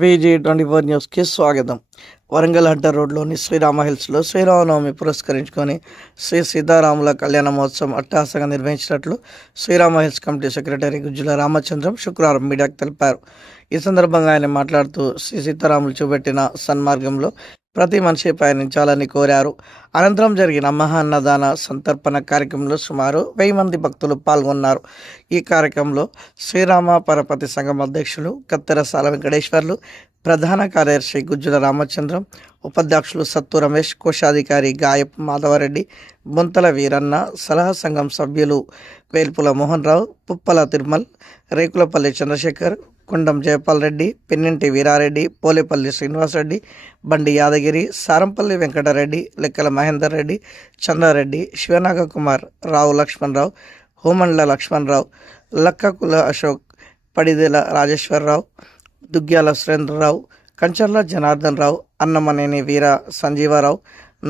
VG24 న్యూస్కి స్వాగతం. Warangal Hunter రోడ్లోని శ్రీరామ హిల్స్లో శ్రీరామనవమి పురస్కరించుకొని శ్రీ సీతారాముల కళ్యాణ మహోత్సవం అట్టహాసంగా నిర్వహించినట్లు Srirama Hills committee secretary Gujjula Ramachandram శుక్రవారం మీడియాకు తెలిపారు. ఈ సందర్భంగా ఆయన మాట్లాడుతూ శ్రీ సీతారాములు చూపెట్టిన సన్మార్గంలో ప్రతి మనిషి పయనించాలని కోరారు. అనంతరం జరిగిన మహాన్నదాన సంతర్పణ కార్యక్రమంలో సుమారు 1000 మంది భక్తులు పాల్గొన్నారు. ఈ కార్యక్రమంలో శ్రీరామ పరపతి సంఘం అధ్యక్షులు కత్తెరసాల వెంకటేశ్వర్లు, ప్రధాన కార్యదర్శి గుజ్జుల రామచంద్రం, ఉపాధ్యక్షులు సత్తు రమేష్, కోశాధికారి గాయప్ మాధవరెడ్డి, బొంతల వీరన్న, సలహా సంఘం సభ్యులు వేల్పుల మోహన్ రావు, పుప్పల తిరుమల్, రేకులపల్లి చంద్రశేఖర్, కొండం జయపాల్ రెడ్డి, పెన్నింటి వీరారెడ్డి, పోలేపల్లి శ్రీనివాసరెడ్డి, బండి యాదగిరి, సారంపల్లి వెంకటరెడ్డి, లెక్కల మహేందర్ రెడ్డి, చంద్రారెడ్డి, శివనాగ కుమార్, రావు లక్ష్మణరావు, హోమండ్ల లక్ష్మణరావు, లక్కకుల అశోక్, పడిదెల రాజేశ్వరరావు, దుగ్గ్యాల సురేంద్రరావు, కంచర్ల జనార్దన్ రావు, అన్నమనేని వీర సంజీవరావు,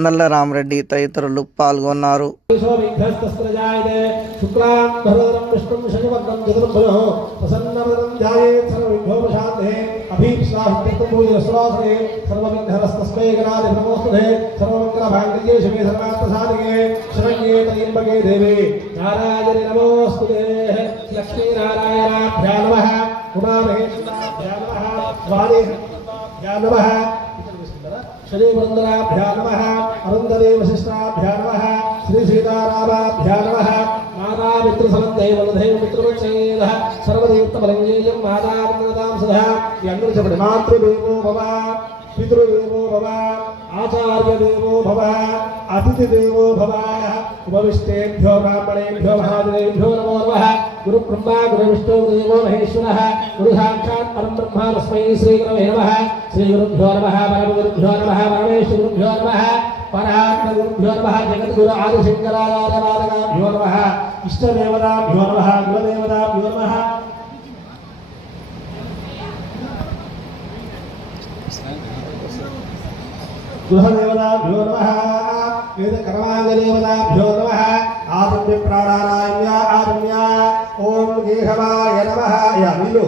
నల్ల రామరెడ్డి తదితరులు పాల్గొన్నారు. श्री वृंदराभ्यां नमः, अरुंधती वशिष्ठाभ्यां नमः, श्री सीतारामाभ्यां नमः, माता मित्रसमन्देव वलधेव मित्रवत्सेयः सर्वदेवतमलङ्गेयं माता वन्दतां सदा यन्नृषपति मातृदेवो भव, पितृदेवो भव, आचार्यदेवो भव, अतिथिदेवो भव, उपविष्टेभ्यो ब्राह्मणेभ्यो महादेवेभ्यो नमो नमः. गुरु ब्रह्मा गुरु विष्णु गुरुदेवो महेश्वरः, गुरु साक्षात् परं ब्रह्म तस्मै श्री गुरवे नमः. श्री गुरुभ्यो नमः, परमगुरुभ्यो नमः, परमेश्वरुभ्यो नमः, परात्मगुरुभ्यो नमः, जगद्गुरु आदिशंकराचार्यपादकाभ्यो नमः, इष्टदेवताभ्यो नमः, कुलदेवताभ्यो नमः. गृहदेवताभ्यो नमः, वेदकर्माङ्गदेवताभ्यो नमः. आरम्भ्य प्राणायाम्य आरम्य ओम केशवाय नमः. या नीलू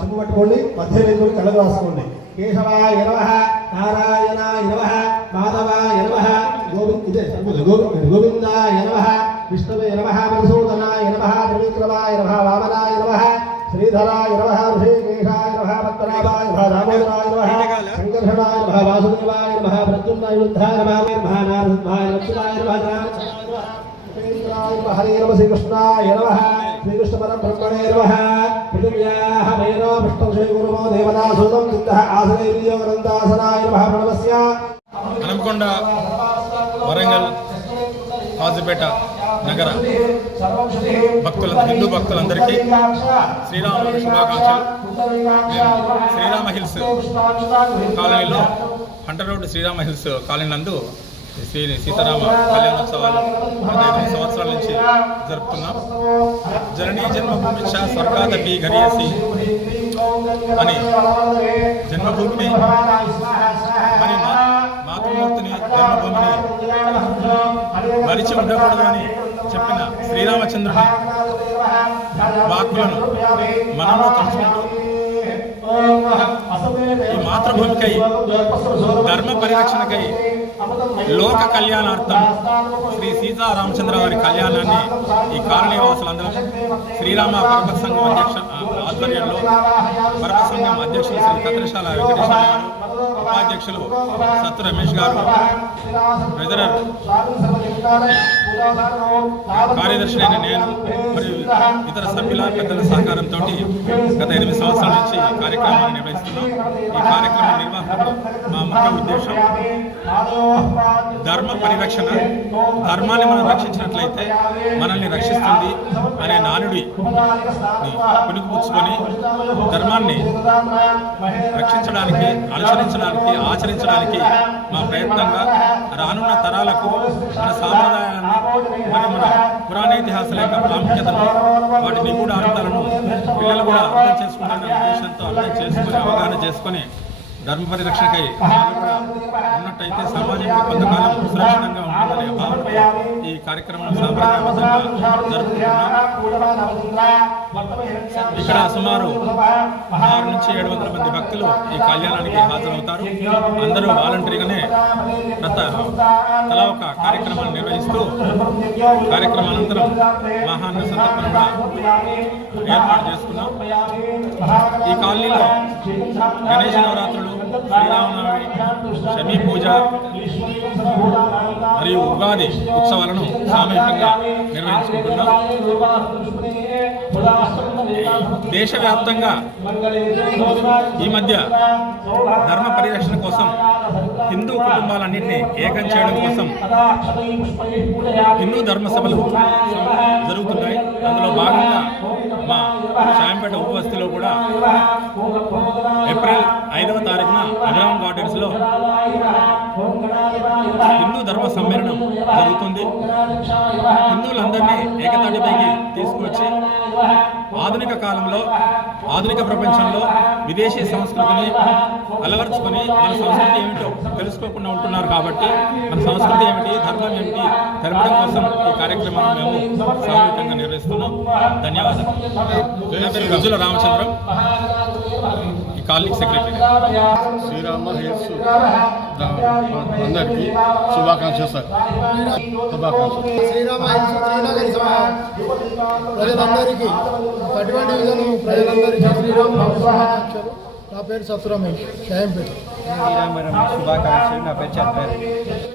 చెప్పు పట్టుకోండి, మధ్య వేదులు కళ్ళకు రాసుకోండి. కేశవాయ నమః, నారాయణాయ నమః, మాధవాయ నమః, గోవిందాయ నమః, విష్ణవే నమః, మధుసూదనాయ నమః, త్రివిక్రమాయ నమః, వామనాయ నమః, శ్రీధరాయ నమః, ఋషికేశాయ నమః, పద్మనాభాయ నమః, దామోదరాయ నమః, సంకర్షణాయ నమః, వాసుదేవాయ నమః, ప్రద్యుమ్నాయ యుద్ధాయ నమః, నారసింహాయ లక్ష్మణాయ నమః, ఉపేంద్రాయ నమః, హరే నమః, శ్రీకృష్ణాయ నమః, శ్రీకృష్ణ పరబ్రహ్మణే నమః. పృథివ్యాః భైరవ విష్ణు శ్రీ గురుమో దేవతా సూతం సిద్ధః ఆసనైర్యో గ్రంథాసనాయ నమః. ప్రణవస్య హనుమకొండ, వరంగల్, కాజీపేట నగర భక్తుల హిందూ భక్తులందరికీ శ్రీరామనవమి శుభాకాంక్షలు. శ్రీరామ హిల్స్ కాలనీలో Hunter Road Srirama Hills colony నందు శ్రీ సీతారామ కళ్యాణోత్సవాలు గత 5 సంవత్సరాల నుంచి జరుపుతున్నాం. జననీ జన్మభూమి స్వర్గాదపి గరీయసి అని జన్మభూమిని మరి మాతృమూర్తిని జన్మభూమిని మరిచి ఉండకూడదు అని చెప్పిన శ్రీరామచంద్రుని వాక్కులను మనలో తలుచుకుంటూ ఈ మాతృభూమికై ధర్మ పరిరక్షణకై లోక కళ్యాణార్థం శ్రీ సీతారామచంద్ర వారి కళ్యాణాన్ని ఈ కాలనీవాసులందరం శ్రీరామ పరపతి సంఘం ఆధ్వర్యంలో పరపతి సంఘం అధ్యక్షులు శ్రీ కత్తెరసాల వెంకటేశ్వర గారు, ఉపాధ్యక్షులు సత్తు రమేష్ గారు, ట్రెజరర్ కార్యదర్శి అయిన నేను మరియు ఇతర సభ్యుల పెద్దల సహకారంతో గత 8 సంవత్సరాల నుంచి ఈ కార్యక్రమాన్ని నిర్వహిస్తున్నాం. ఈ కార్యక్రమం నిర్వహణలో మా ముఖ్య ఉద్దేశం ధర్మ పరిరక్షణ. ధర్మాన్ని మనం రక్షించినట్లయితే మనల్ని రక్షిస్తుంది అనే నానుడి పుణికిపుచ్చుకొని ధర్మాన్ని రక్షించడానికి, అనుసరించడానికి, ఆచరించడానికి మా ప్రయత్నంగా రానున్న తరాలకు మన సాంప్రదాయాలను మరి మన పురాణేతిహాసాల యొక్క ప్రాముఖ్యతను, వాటి నిగూఢ అర్థాలను పిల్లలు కూడా అర్థం చేసుకుంటున్న ఉద్దేశంతో అర్థం చేసుకుని అవగాహన చేసుకొని ధర్మ పరిరక్షణకై వాళ్ళు కూడా ఉన్నట్టయితే సమాజంలో కొంతకాలం సురక్షితంగా ఉంటుందనే భావనతో ఈ కార్యక్రమం సాంప్రదాయబద్ధంగా జరుపుకుంటున్నాం. ఇక్కడ సుమారు 600 నుంచి 700 మంది భక్తులు ఈ కళ్యాణానికి హాజరవుతారు. అందరూ వాలంటరీగానే తలా ఒక కార్యక్రమాన్ని నిర్వహిస్తూ కార్యక్రమానంతరం మహాన్న సందర్భంగా ఏర్పాటు చేసుకున్నాం. ఈ కాలనీలో గణేష నవరాత్రులు, శ్రీరామనవమి, శమీ పూజ మరియు ఉగాది ఉత్సవాలను సామూహికంగా నిర్వహించుకుంటున్నాం. దేశవ్యాప్తంగా ఈ మధ్య ధర్మ పరిరక్షణ కోసం హిందూ కుటుంబాలన్నింటినీ ఏకం చేయడం కోసం హిందూ ధర్మ సభలు జరుగుతున్నాయి. అందులో భాగంగా మా శాంపేట ఉపవస్థిలో కూడా ఏప్రిల్ 5వ తారీఖున అభిరామ్ గార్డెన్స్లో హిందూ ధర్మ సమ్మేళనం జరుగుతుంది. హిందువులందరినీ ఏకతాటిపైకి తీసుకువచ్చి ఆధునిక కాలంలో, ఆధునిక ప్రపంచంలో విదేశీ సంస్కృతిని అలవర్చుకొని మన సంస్కృతి ఏమిటో తెలుసుకోకుండా ఉంటున్నారు. కాబట్టి మన సంస్కృతి ఏమిటి, ధర్మం ఏమిటి తెలపడం కోసం ఈ కార్యక్రమాన్ని మేము సామూహికంగా నిర్వహిస్తున్నాం. ధన్యవాదాలు. నా పేరు గజుల రామచంద్రం, ఈ కాలనీ సెక్రటరీ. శ్రీరామ హెల్స్ అందరికీ శుభాకాంక్షలు సార్. శ్రీరామ హెల్స్ శ్రీనగరి సభ ప్రజలందరికీ అటువంటి విధానం ప్రజలందరికీ శ్రీరామ శుభాకాంక్షలు. నా పేరు సత్తురమేష్, శాయంపేట. శ్రీరామ శుభాకాంక్షలు. నా పేరు చంద్ర.